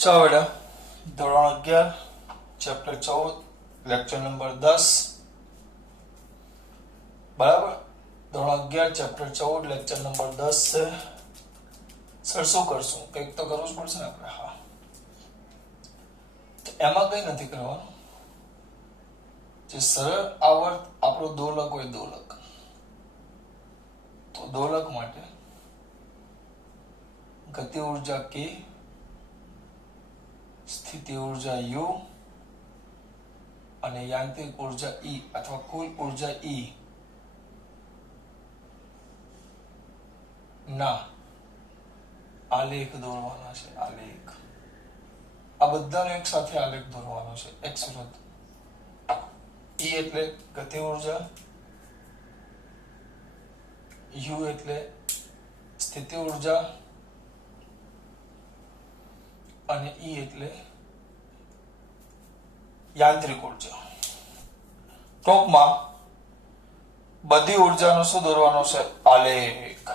ચાલો બેટા, ધોરણ 11 ચેપ્ટર 14 લેક્ચર નંબર 10. બરાબર. ધોરણ 11 ચેપ્ટર 14 લેક્ચર નંબર 10 છે. સર શું કરશું? કંઈક તો કરવું જ પડશે ને આપણે. હા, તો એમાં કંઈ નથી કરવાનું. જે સરળ આવર્ત આપણો દોલક હોય, દોલક, તો દોલક માટે ગતિ ઉર્જા કે, સ્થિતિ ઉર્જા યુ અને યાંત્રિક ઉર્જા ઈ અથવા કુલ ઉર્જા ઈ ના આલેખ દોરવાના છે. આલેખ, આ બધાનો એક સાથે આલેખ દોરવાનો છે. એક સુરત ઈ એટલે ગતિ ઉર્જા, યુ એટલે સ્થિતિ ઉર્જા અને ઈ એટલે યાંત્રિક ઉર્જા. ટૂંકમાં બધી ઉર્જાનો શું દોરવાનો છે? આલેખ.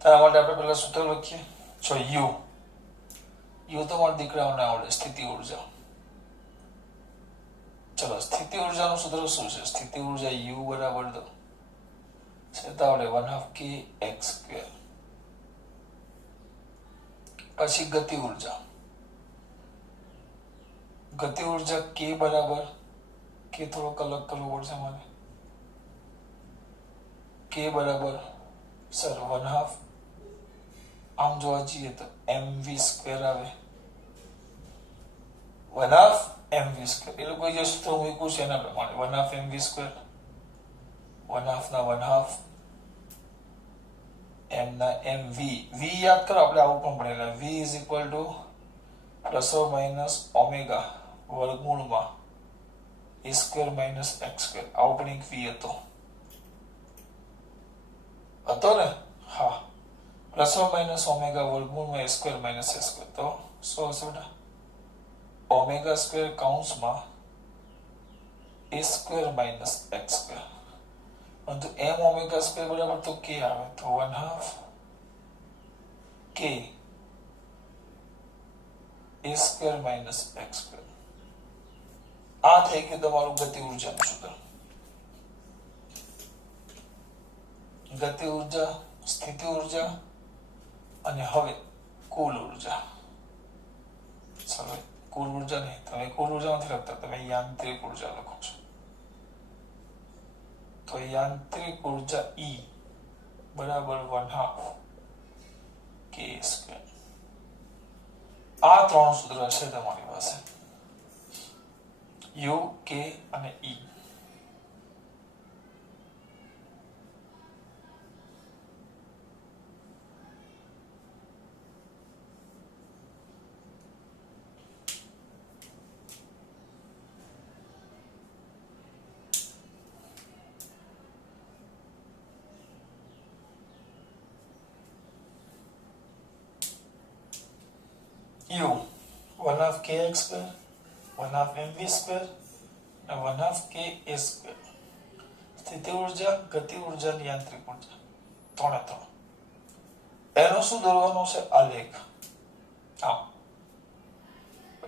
તારા માટે આપણે પહેલા સૂત્ર લખીએ. જો યુ તો મારા દીકરાઓને આવડે, સ્થિતિ ઉર્જા. ચલો, સ્થિતિ ઉર્જાનું સૂત્ર શું છે? સ્થિતિ ઉર્જા યુ બરાબર તો આવડે 1/2 k x². પછી ગતિ ઉર્જા, ગતિ ઉર્જા કે બરાબર, કે થોડોક અલગ કરવો પડશે મારે. કે બરાબર સર 1/2, આમ જોવા જઈએ તો mv² આવે. 1/2 mv². એ લોકો જે સૂત્ર મૂક્યું છે એના પ્રમાણે 1/2 mv², 1/2 ના 1/2 m ના mv. v યાદ કરો, આપણે આવું પણ ભણેલા. v is equal to plus or minus omega વર્ગમૂળમાં a² માઇનસ x². આવું પણ એક v હતો ને? હા, પ્લસ ઓર માઇનસ ઓમેગા વર્ગમૂળમાં a² માઇનસ s². તો શું હશે બેટા? ઓમેગા² કૌંસમાં a² માઇનસ x². પરંતુ m ઓમેગા² બરાબર તો k આવે, તો 1/2 k a² માઇનસ x². આ થઈ ગયું તમારું ગતિ ઉર્જાનું સૂત્ર. ગતિ ઉર્જા, સ્થિતિ ઉર્જા અને હવે કુલ ઉર્જા. ચલો, કુલ ઉર્જા નહીં, તમે કુલ ઉર્જા નથી લખતા, તમે યાંત્રિક ઉર્જા લખો છો. તો યાંત્રિક ઉર્જા ઈ બરાબર 1/2 k². આ ત્રણ સૂત્ર છે તમારી પાસે, યુ, કે અને ઈ. યુ 1/2 kx², 1/2 mv² અને 1/2 ka². સ્થિતિ ઉર્જા, ગતિ ઉર્જા અને યાંત્રિક ઉર્જા, ત્રણે ત્રણ. એનો શું દોરવાનો છે? આલેખ. હા,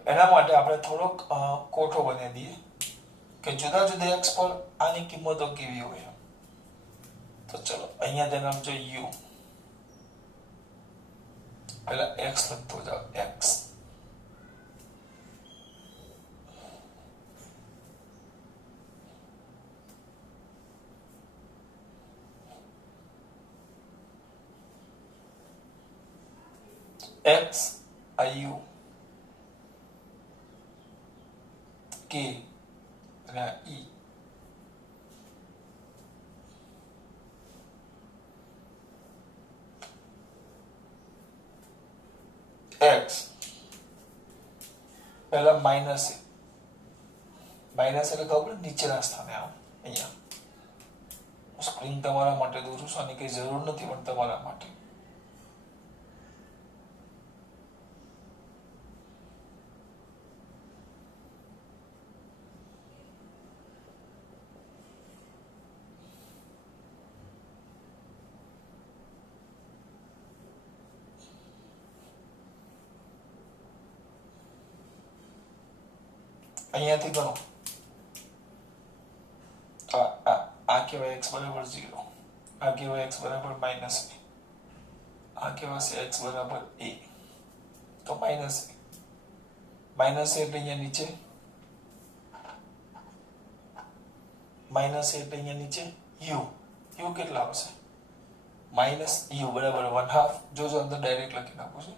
એના માટે આપણે થોડોક કોઠો બનાવી દઈએ કે જુદા જુદા એક્સ પર આની કિંમતો કેવી હોય. તો ચલો, અહીંયા ધ્યાન આપજો. યુ પેલા એક્સ લખતો જાઓ. એક્સ એક્સ આયુ કે અને ઈ. એક્સ પહેલા માઇનસ એટલે ખબર નીચેના સ્થાને આમ અહીંયા સ્ક્રીન તમારા માટે દોરું છું, આની કઈ જરૂર નથી પણ તમારા માટે. અહીંયાથી ગણો તો આ કહેવાય x બરાબર 0, આ કહેવાય x બરાબર -a, આ કહેવાશે x બરાબર a. તો માઇનસ a એટલે અહીંયા નીચે, માઇનસ એટલે અહીંયા નીચે u કેટલા આવશે માઇનસ u બરાબર 1/2. જોજો અંદર ડાયરેક્ટ લખી નાખું છું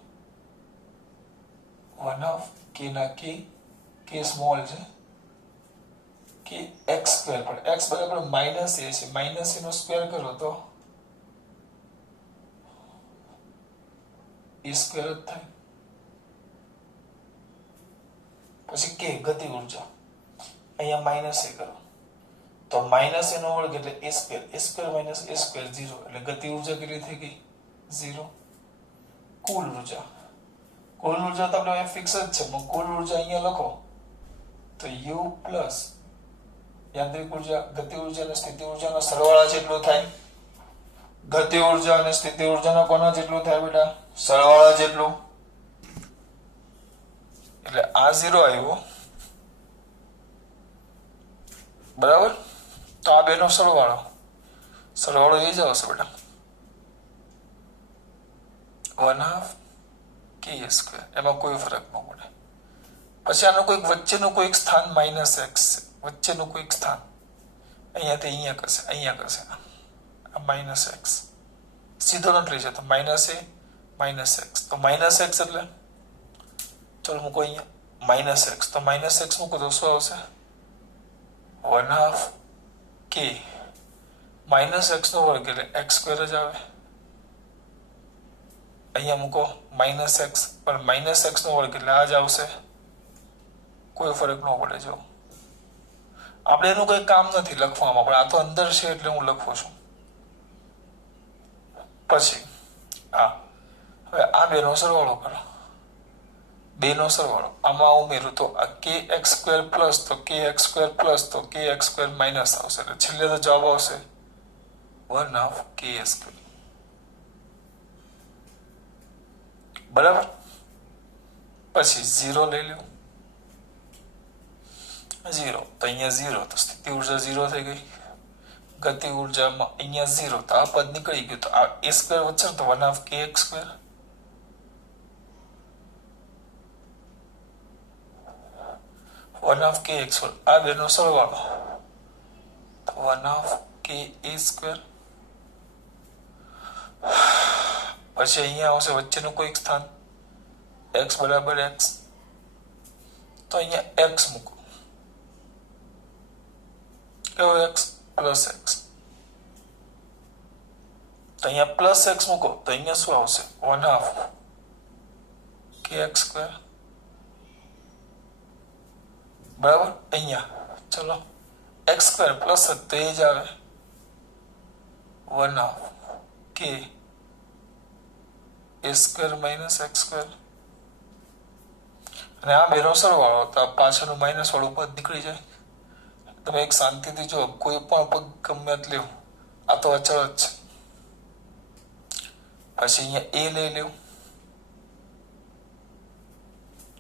1/2 k ના k સ્મોલ છે કે x સ્ક્વેર પર x બરાબર -a છે, માઇનસ a નો સ્ક્વેર કરો તો a સ્ક્વેર જ થાય. પછી k ગતિ ઉર્જા અહીંયા માઇનસ a કરો તો માઇનસ a નો વર્ગ એટલે a square minus a square 0 એટલે ગતિ ઉર્જા કેટલી થઈ ગઈ 0. કુલ ઉર્જા તો આપણે ફિક્સ જ છે, પણ કુલ ઉર્જા અહીંયા લખો તો u પ્લસ યાંત્રિક ઉર્જા, ગતિ ઉર્જા અને સ્થિતિ ઉર્જાનો સરવાળા જેટલો થાય. ગતિ ઉર્જા અને સ્થિતિ ઉર્જાનો કોના જેટલું થાય બેટા સરવાળા જેટલું. એટલે આ 0 આવ્યો બરાબર. તો આ બેનો સરવાળો એ જ આવશે બેટા 1/2 k સ્ક્વેર. એમાં કોઈ ફરક ન પડે. પછી આનું કોઈક વચ્ચેનું કોઈક સ્થાન -x છે, વચ્ચેનું કોઈક સ્થાન અહીંયાથી અહીંયા કરશે આ -x સીધો ન લઈ જાય તો -a -x. તો -x એટલે ચલો મૂકો અહીંયા -x, તો -x મૂકો તો શું આવશે 1/2 k -x નો વર્ગ એટલે x સ્ક્વેર જ આવે. અહીંયા મૂકો -x પણ -x નો વર્ગ એટલે આ જ આવશે, કોઈ ફરક ન પડે. જો આપણે એનું કઈ કામ નથી લખવામાં, પણ આ તો અંદર છે એટલે હું લખું છું. પછી હવે આ બેનો સરવાળો કરો, આમાં ઉમેરું તો આ kx સ્ક્વેર પ્લસ તો kx સ્ક્વેર પ્લસ તો kx સ્ક્વેર માઇનસ આવશે એટલે છેલ્લે તો જવાબ આવશે 1/2 k સ્ક્વેર બરાબર. પછી 0 લઈ લ્યો 0 તો અહીંયા 0 તો સ્થિતિ ઉર્જા 0 થઈ ગઈ. ગતિ ઉર્જામાં અહીંયા 0 તો આ પદ નીકળી ગયું તો આ a સ્ક્વેર વચ્ચે તો 1/2 kx સ્ક્વેર. આ બેનો સરવાળો તો 1/2 ka સ્ક્વેર. પછી અહીંયા આવશે વચ્ચેનું કોઈક સ્થાન x બરાબર x, તો અહીંયા x મૂકો કેવો x પ્લસ x, તો અહીંયા પ્લસ x મૂકો તો અહીંયા શું આવશે 1/2 kx સ્ક્વેર બરાબર. અહીંયા ચલો x સ્ક્વેર પ્લસ તો એ જ આવે 1/2 k a square minus x square. અને આ બેનો સરવાળો તો પાછળનું માઇનસ વાળું પદ નીકળી જાય. તમે એક શાંતિથી જો કોઈ પણ પદ ગમે તે લ્યો, આ તો અચળ જ છે. પછી અહીંયા a લઈ લ્યો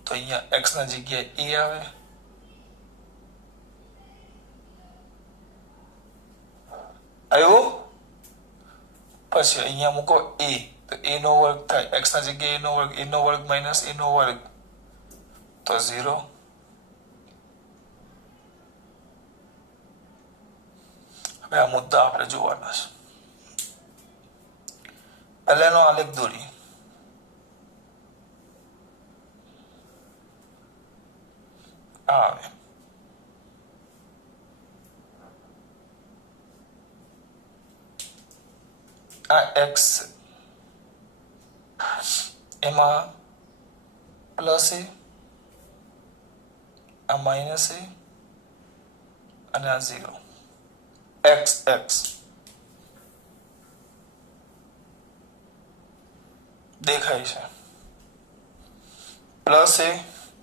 તો અહીંયા x ના જગ્યાએ a આવે. આવ્યો. પછી અહીંયા મૂકો a તો a નો વર્ગ થાય, x ના જગ્યાએ a નો વર્ગ માઇનસ a નો વર્ગ તો 0. હવે આ મુદ્દા આપણે જોવાના છે. પહેલાનો આલેખ દોરી. આવે આ x એમાં પ્લસ a, આ માઇનસ a અને આ 0. x દેખાય છે પ્લસ a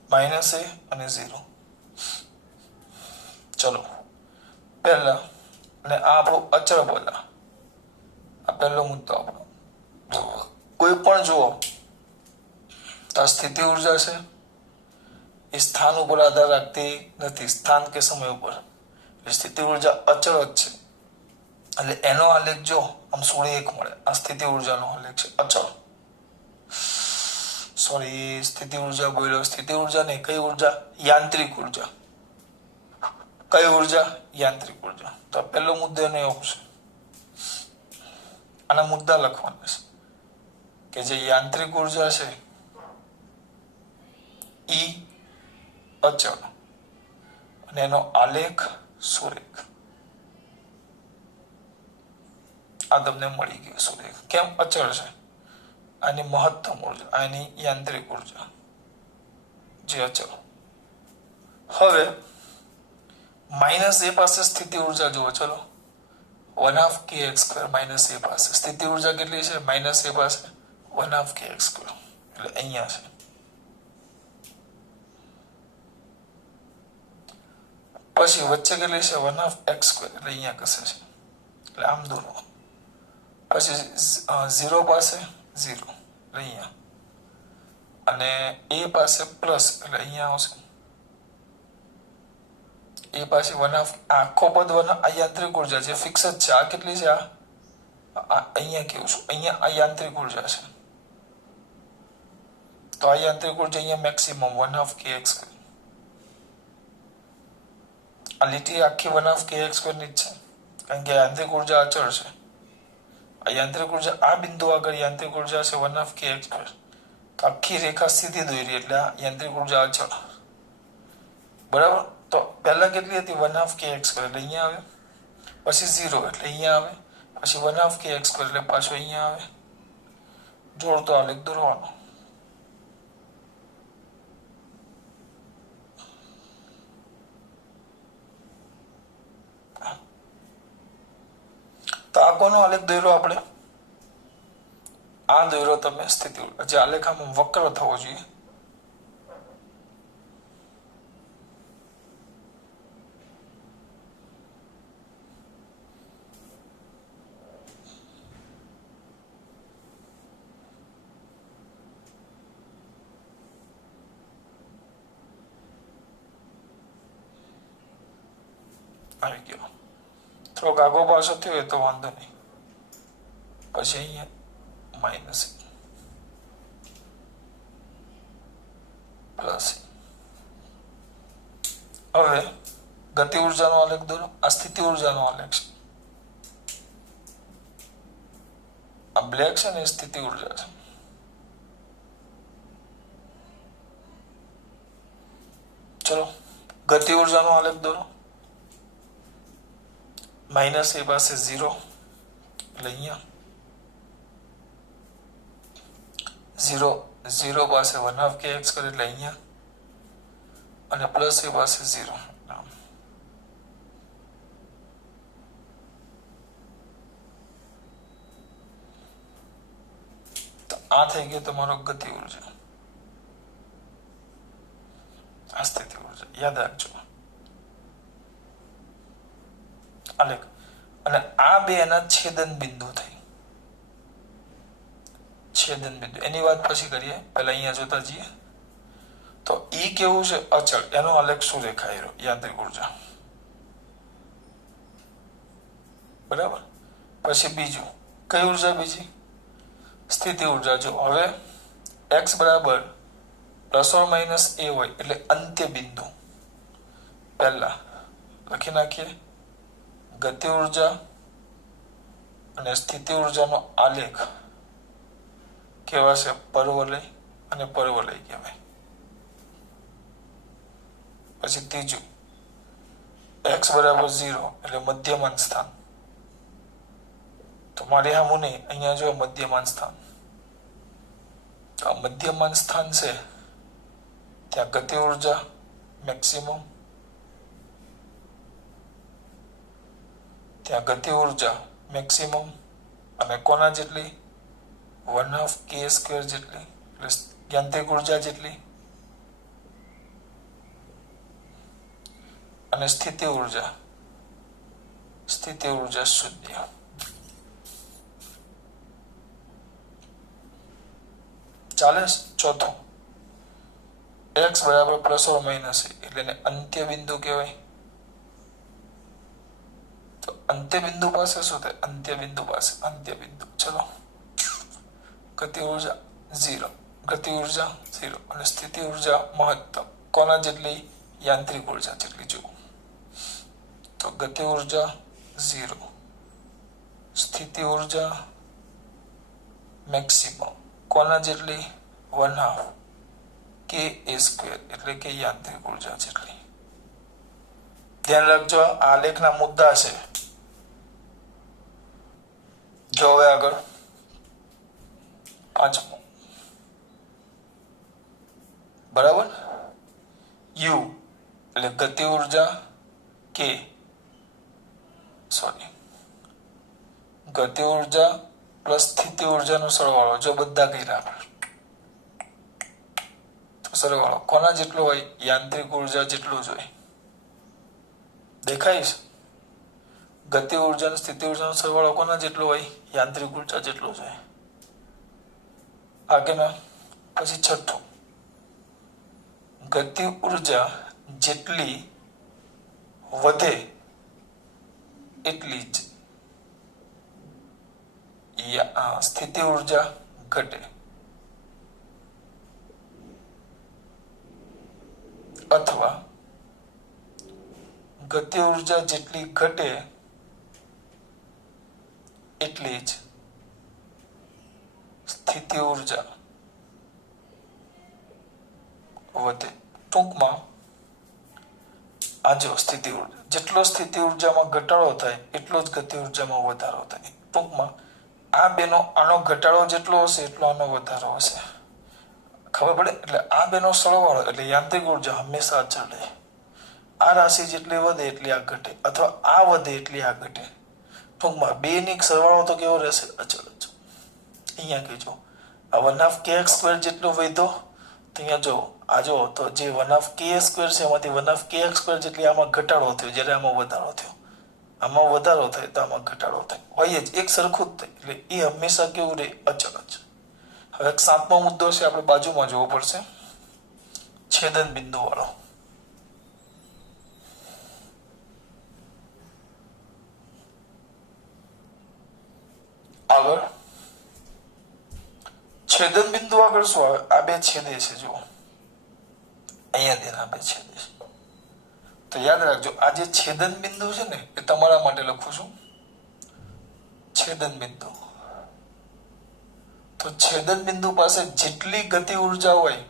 માઇનસ a અને 0. ચલો પહેલા અને આ આપણું અચળ બોલા. આ પહેલો મુદ્દો આપણો. કોઈ પણ જુઓ તો સ્થિતિ ઉર્જા છે, એ સ્થાન ઉપર આધાર રાખતી નથી, સ્થાન કે સમય ઉપર. સ્થિતિ ઉર્જા અચળ જ છે. એટલે એનો આલેખ જો આમ 1 મળે. આ સ્થિતિ ઉર્જાનો આલેખ છે અચળ. સોરી, સ્થિતિ ઉર્જા બોલ્યો. સ્થિતિ ઉર્જા ને કઈ ઉર્જા? યાંત્રિક ઉર્જા. કઈ ઉર્જા? યાંત્રિક ઉર્જા. તો પહેલો મુદ્દો એનો એવો છે. આના મુદ્દા લખવાના છે કે જે યાંત્રિક ઉર્જા છે ઈ અચળ અને એનો આલેખ સુરેખ. આ તમને મળી ગયો સુરેખ. કેમ અચળ છે? આની મહત્તમ ઉર્જા, આની યાંત્રિક ઉર્જા જે અચળ. હવે માઇનસ એ પાસે સ્થિતિ ઉર્જા જુઓ. ચલો, 1/2 kx² માઇનસ એ પાસે સ્થિતિ ઉર્જા કેટલી છે? માઇનસ એ પાસે 1/2 kx². એટલે અહીંયા છે. પછી વચ્ચે કેટલી છે? 1/2 x². એટલે અહીંયા કશે છે. એટલે આમ દોરો. પછી 0 પાસે 0 એટલે અહીંયા, અને એ પાસે પ્લસ એટલે અહીંયા આવશે. એ પાસે 1/2 આખો પદ 1 આ યાંત્રિક ઉર્જા જે ફિક્સ જ છે. આ કેટલી છે? આ અહીંયા કેવું છું? અહીંયા આ યાંત્રિક ઉર્જા છે. તો આ યાંત્રિક ઉર્જા અહીંયા મેક્સિમમ 1/2 kx². આ લીટી આખી 1/2 kx² ની જ છે, કારણ કે યાંત્રિક ઉર્જા અચળ છે. આ યાંત્રિક ઉર્જા આ બિંદુ આગળ યાંત્રિક ઉર્જા છે 1/2 kx². તો આખી રેખા સીધી દોરી એટલે આ યાંત્રિક ઉર્જા અચળ. બરાબર. તો પહેલા કેટલી હતી? 1/2 kx² એટલે અહીંયા આવે. પછી 0 એટલે અહીંયા આવે. પછી 1/2 kx² એટલે પાછો અહીંયા આવે. જોડતો આલેખ દોરવાનો. તો આ કોનો આલેખ દોર્યો આપણે? આ દોર્યો તમે સ્થિતિ ઉર્જા. જે આલેખ આમાં વક્ર થવો જોઈએ. આવી ગયો. થોડોક આગો પાછો થયો હોય તો વાંધો નહીં. પછી અહીંયા માઇનસ પ્લસ. હવે ગતિ ઉર્જાનો આલેખ દોરો. આ સ્થિતિ ઉર્જાનો આલેખ છે. આ બ્લેક છે ને એ સ્થિતિ ઉર્જા છે. ચલો, ગતિ ઉર્જાનો આલેખ દોરો. માઇનસ એ પાસે 0 એટલે અહીંયા 0 પાસે 1/2 kx² એટલે અહીંયા, અને પ્લસ એ પાસે 0. તો આ થઈ ગયો તમારો ગતિ ઉર્જા. આ સ્થિતિ ઉર્જા યાદ રાખજો. આલેખ. અને આ બે એના છેદન બિંદુ થઈ. છેદન બિંદુ એની વાત પછી કરીએ. પહેલા અહીંયા જોતા જઈએ. તો ઈ કેવું છે? અચળ. એનો આલેખ શું દેખાય? યાંત્રિક ઉર્જા. બરાબર. પછી બીજું કઈ ઉર્જા? બીજી સ્થિતિ ઉર્જા. જો હવે x બરાબર ± a હોય એટલે અંત્ય બિંદુ. પહેલા લખી નાખીએ. ગતિ ઉર્જા અને સ્થિતિ ઉર્જાનો આલેખ કેવા છે? પર્વલય અને પર્વલય કહેવાય. પછી ત્રીજું x બરાબર 0 એટલે મધ્યમાન સ્થાન. તો મારે આ મુને અહીંયા જો મધ્યમાન સ્થાન. તો આ મધ્યમાન સ્થાન છે ત્યાં ગતિ ઉર્જા મેક્સિમમ, ત્યાં ગતિ ઉર્જા મેક્સિમમ અને કોના જેટલી? 1/2 k² જેટલી, એટલે યાંત્રિક ઉર્જા જેટલી. અને સ્થિતિ ઉર્જા શૂન્ય. ચાલે. ચોથું x બરાબર પ્લસ ઓર માઇનસ એટલે એને અંત્ય બિંદુ કહેવાય. તો અંત્ય બિંદુ પાસે શું થાય? અંત્ય બિંદુ પાસે અંત્ય બિંદુ. ચલો, ગતિ ઉર્જા 0, ગતિ ઉર્જા 0 અને સ્થિતિ ઉર્જા મહત્તમ કોના જેટલી? યાંત્રિક ઉર્જા જેટલી. જુઓ તો ગતિ ઉર્જા 0, સ્થિતિ ઉર્જા મેક્સિમમ કોના જેટલી? 1/2 k a સ્ક્વેર એટલે કે યાંત્રિક ઉર્જા જેટલી. ધ્યાન રાખજો, આ લેખના મુદ્દા છે. જો હવે આગળ પાંચમો, બરાબર. યુ એટલે ગતિ ઉર્જા કે ગતિ ઉર્જા પ્લસ સ્થિતિ ઉર્જાનો સરવાળો. જો બધા કર્યા આપણે તો સરવાળો કોના જેટલો હોય? યાંત્રિક ઉર્જા જેટલું જ હોય. દેખાય છે? ગતિ ઉર્જા અને સ્થિતિ ઉર્જાનો સરવાળો કોના જેટલો હોય? યાંત્રિક ઉર્જા જેટલો જ હોય. આગળના પછી છઠ્ઠું, ગતિ ઉર્જા જેટલી વધે એટલી જ સ્થિતિ ઉર્જા ઘટે. અથવા ગતિ ઉર્જા જેટલી ઘટે એટલી જ સ્થિતિ ઉર્જા વધે. ટૂંકમાં આ જો સ્થિતિ ઉર્જા જેટલો સ્થિતિ ઉર્જામાં ઘટાડો થાય એટલો જ ગતિ ઉર્જામાં વધારો થાય. ટૂંકમાં આ બેનો આનો ઘટાડો જેટલો હશે એટલો આનો વધારો હશે. ખબર પડે? એટલે આ બેનો સરવાળો એટલે યાંત્રિક ઉર્જા હંમેશા અચળ રહે. આ રાશિ જેટલી વધે એટલી આ ઘટે, અથવા આ વધે એટલી આ ઘટે. ટૂંકમાં બે ની સરવાળો તો કેવો રહેશે? અચળ જ. અહીંયા કહેજો આ 1/2 kx² જેટલો વધ્યો, તો અહીંયા જો આ જો તો જે 1/2 k² છે એમાંથી 1/2 kx² જેટલી આમાં ઘટાડો થયો, જ્યારે આમાં વધારો થયો. આમાં વધારો થાય તો આમાં ઘટાડો થાય, હોય જ એક સરખું જ થાય. એટલે એ હંમેશા કેવું રહે? અચળ જ. હવે સાતમો મુદ્દો છે, આપણે બાજુમાં જોવો પડશે, છેદન બિંદુ વાળો. આગળ છેદન બિંદુ આગળ શું આવે? આ બે છેદે છે. જુઓ અહીંયા દેના બે છેદે છે. તો યાદ રાખજો, આ જે છેદન બિંદુ છે ને એ તમારા માટે લખું છું, છેદન બિંદુ. તો છેદન બિંદુ પાસે જેટલી ગતિ ઉર્જા હોય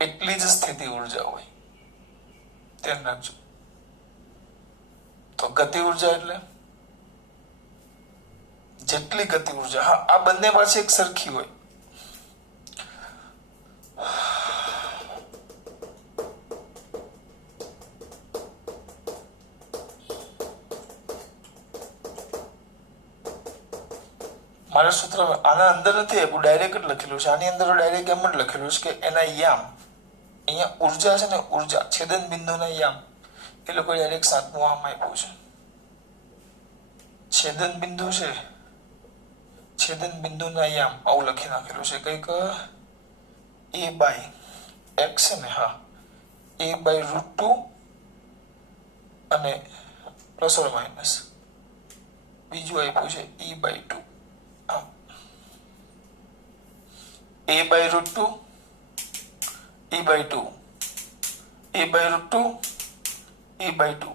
એટલી જ સ્થિતિ ઉર્જા હોય. ધ્યાન રાખજો. તો ગતિ ઉર્જા એટલે જેટલી ગતિ ઉર્જા, હા આ બંને પાસે એક સરખી હોય. મારા સૂત્ર આના અંદર નથી આપ્યું, ડાયરેક્ટ જ લખેલું છે. આની અંદર ડાયરેક્ટ એમ જ લખેલું છે કે એના યામ, અહીંયા ઉર્જા છે ને, ઉર્જા છેદન બિંદુના યામ એ લોકો ડાયરેક્ટ સાતમું આમ આપ્યું છે. છેદન બિંદુ છે, છેદન બિંદુના યામ આવું લખી નાખેલું છે કંઈક a/x છે ને, હા a/√2 અને પ્લસ ઓર માઇનસ બીજું આપ્યું છે e/2. a/√2 e/2 a/√2 e/2.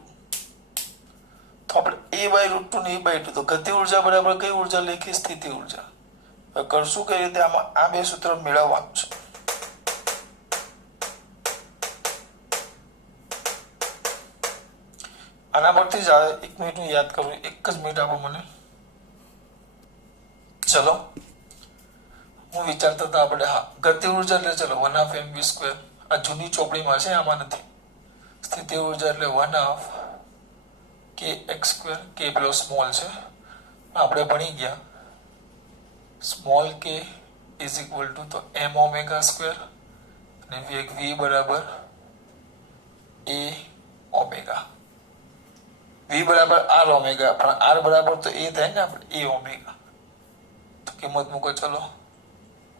તો આપણે a/√2 ને e/2, તો ગતિ ઉર્જા બરાબર કઈ ઉર્જા લખી? સ્થિતિ ઉર્જા. હવે કરશું કઈ રીતે? આમાં આ બે સૂત્ર મેળવવાનું છે. આના પરથી જ આવે. 1 મિનિટ હું યાદ કરું, એક જ મિનિટ આપો મને. ચલો, હું વિચારતો હતો આપણે, હા ગતિ ઉર્જા એટલે ચલો 1/2 mv². આ જૂની ચોપડીમાં છે, આમાં નથી. સ્થિતિ ઉર્જા એટલે 1/2 kx², k પેલો સ્મોલ છે, આપણે ભણી ગયા. Small k is equal to તો m ω² અને વેગ v બરાબર a ઓમેગા. v બરાબર r ઓમેગા, પણ r બરાબર તો a થાય ને, આપણે a ઓમેગા. તો કિંમત મૂકો ચલો,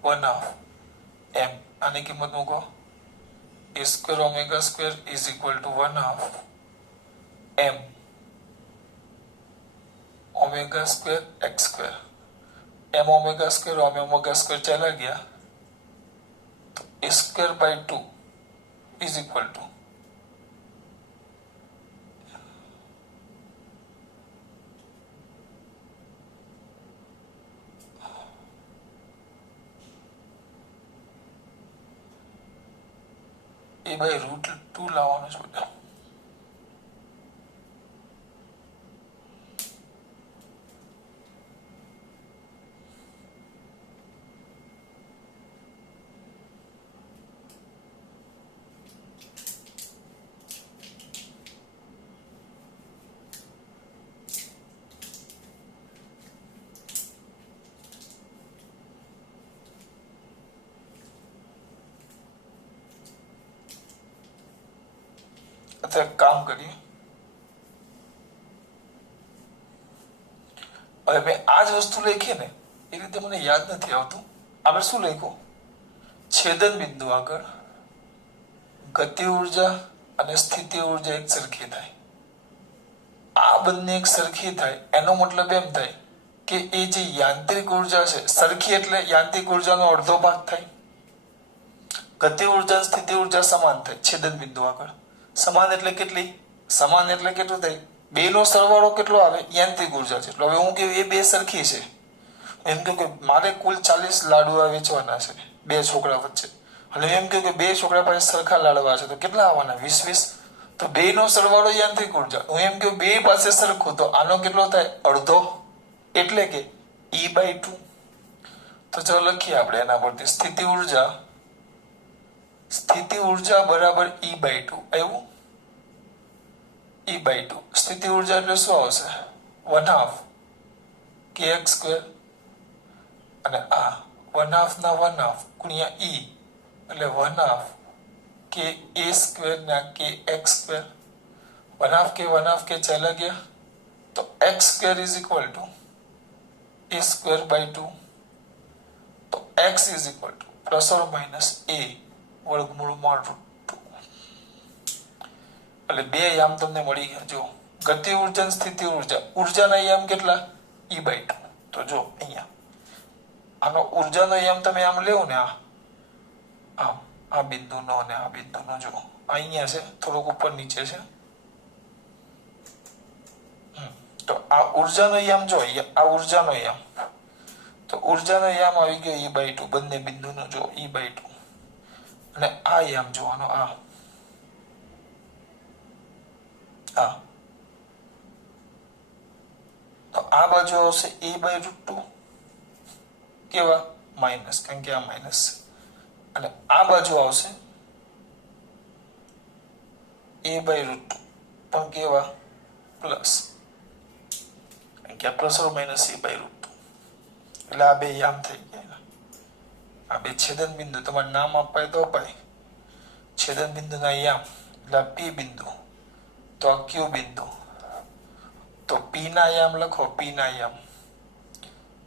1/2 m આની કિંમત મૂકો a square omega square is equal to 1/2 m omega square x square m omega square ચાલ્યા ગયા તો a square by 2 is equal to a by √2 લાવવાનું છે બેટા અત્યારે કામ કરીએ હવે મેં આ જ વસ્તુ લખી ને એ રીતે મને યાદ નથી આવતું આપણે શું લખ્યું છેદન બિંદુ આગળ ગતિ ઉર્જા અને સ્થિતિ ઉર્જા એક સરખી થાય આ બંને એક સરખી થાય એનો મતલબ એમ થાય કે એ જે યાંત્રિક ઉર્જા છે સરખી એટલે યાંત્રિક ઉર્જાનો અડધો ભાગ થાય ગતિ ઉર્જા સ્થિતિ ઉર્જા સમાન થાય છેદન બિંદુ આગળ સમાન એટલે કેટલી સમાન એટલે કેટલું થાય બે નો સરવાળો કેટલો આવે યાંત્રિક ઉર્જા છે હવે હું કહું એ બે સરખી છે એમ કહું કે મારે કુલ 40 લાડવા વેચવાના છે બે છોકરા વચ્ચે અને એમ કહું કે બે છોકરા પાસે સરખા લાડવા છે તો કેટલા આવવાના 20 તો બે નો સરવાળો યાંત્રિક ઉર્જા હું એમ કહું બે પાસે સરખું તો આનો કેટલો થાય અડધો એટલે કે E/2 તો ચલો લખીએ આપણે એના પરથી સ્થિતિ ઉર્જા બરાબર E/2 આવ્યું E/2 સ્થિતિ ઉર્જા એટલે શું આવશે 1/2 kx² અને આ 1/2 ના 1/2 ગુણ્યા E એટલે 1/2 ka² ના kx² 1/2 k ચાલ્યા ગયા તો x² is equal to a²/2 તો x is equal to plus or minus a વર્ગમૂળમાં √2 એટલે બે યામ તમને મળી ગયા જો ગતિ ઉર્જા અને સ્થિતિ ઉર્જાના યામ કેટલા E/2 તો જો અહીંયા આનો ઉર્જાનો યામ તમે આમ લેવો ને આમ આ બિંદુનો અને આ બિંદુનો જો અહીંયા છે થોડુંક ઉપર નીચે છે તો આ ઉર્જાનો યામ જો આ ઉર્જાનો યામ તો ઉર્જાનો યામ આવી ગયો E/2 બંને બિંદુનો જો E/2 અને આ યામ જોવાનો આ તો આ બાજુ આવશે a/√2 કેવા માઇનસ કારણ કે આ માઇનસ છે અને આ બાજુ આવશે a/√2 પણ કેવા પ્લસ કારણ કે આ પ્લસ ઓર માઇનસ a/√2 એટલે આ બે યામ થઈ ગયા આ બે છેદન બિંદુ તમારે નામ અપાય તો અપાય છેદન બિંદુના યામ એટલે P બિંદુ તો આ Q બિંદુ તો P ના યામ લખો P ના યામ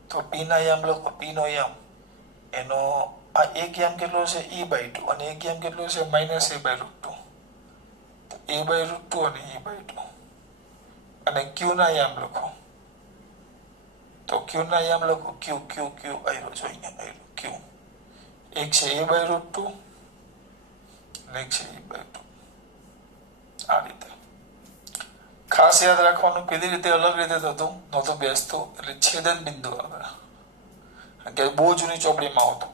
તો P ના યામ લખો P નો યામ એનો આ એક યામ કેટલો છે E/2 અને એક યામ કેટલો છે -a/√2 તો a/√2 અને E/2 અને Q ના યામ લખો તો Q ના યામ લખો Q આવ્યો જો અહીંયા Q એક છે a/√2 અને એક છે E/2 આ રીતે ખાસ યાદ રાખવાનું પેલી રીતે અલગ રીતે થતું નહોતું બેસતું એટલે છેદન બિંદુ આગળ કે બહુ જૂની ચોપડીમાં આવતું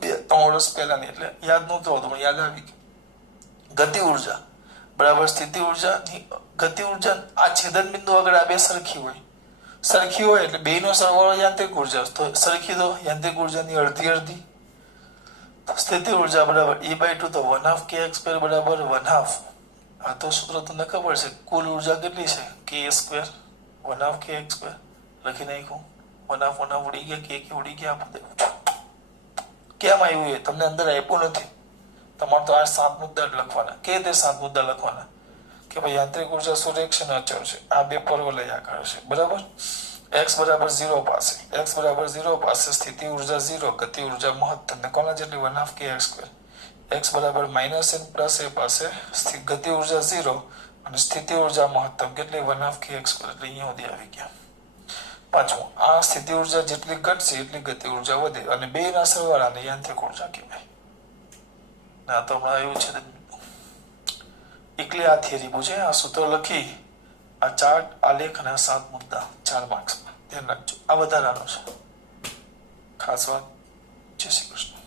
2-3 વર્ષ પહેલાની એટલે યાદ નહોતું આવતું પણ યાદ આવી ગતિ ઉર્જા બરાબર સ્થિતિ ઉર્જા ગતિ ઉર્જા આ છેદન બિંદુ આગળ આ બે સરખી હોય એટલે બે નો સરવાળો યાંત્રિક ઉર્જા તો સરખી તો યાંત્રિક ઉર્જાની અડધી સ્થિતિ ઉર્જા બરાબર E/2 તો 1/2 kx² બરાબર 1/2 આ તો સૂત્ર તમને ખબર છે કુલ ઉર્જા કેટલી છે k² 1/2 kx² લખી નાખ્યું 1/2 ઉડી ગયા કે ઉડી ગયા આપણે કેમ આવ્યું એ તમને અંદર આપ્યું નથી તમારે તો આ 7 મુદ્દા લખવાના કે તે 7 મુદ્દા લખવાના કે ભાઈ યાંત્રિક ઉર્જા સુરેખ છે અચળ છે આ બે પર્વલયાકાર છે બરાબર x બરાબર 0 પાસે x બરાબર 0 પાસે સ્થિતિ ઉર્જા 0, ગતિ ઉર્જા મહત્તમ ને કોના જેટલી 1/2 kx². x બરાબર -n પ્લસ a પાસે ગતિ ઉર્જા 0 અને સ્થિતિ ઉર્જા મહત્તમ કેટલી 1/2 kx² એટલે અહીંયા સુધી આવી ગયા. પાંચમું, આ સ્થિતિ ઉર્જા જેટલી ઘટશે એટલી ગતિ ઉર્જા વધે અને બે ના સરવાળાને યાંત્રિક ઉર્જા કહેવાય. ના તો હમણાં એવું છે એકલી આ થિયરી પૂછે, આ સૂત્ર લખી, આ ચાર્ટ, આલેખ અને 7 મુદ્દા 4 માર્ક્સમાં ધ્યાન રાખજો. આ વધારાનો છે ખાસ વાત. જય શ્રી કૃષ્ણ.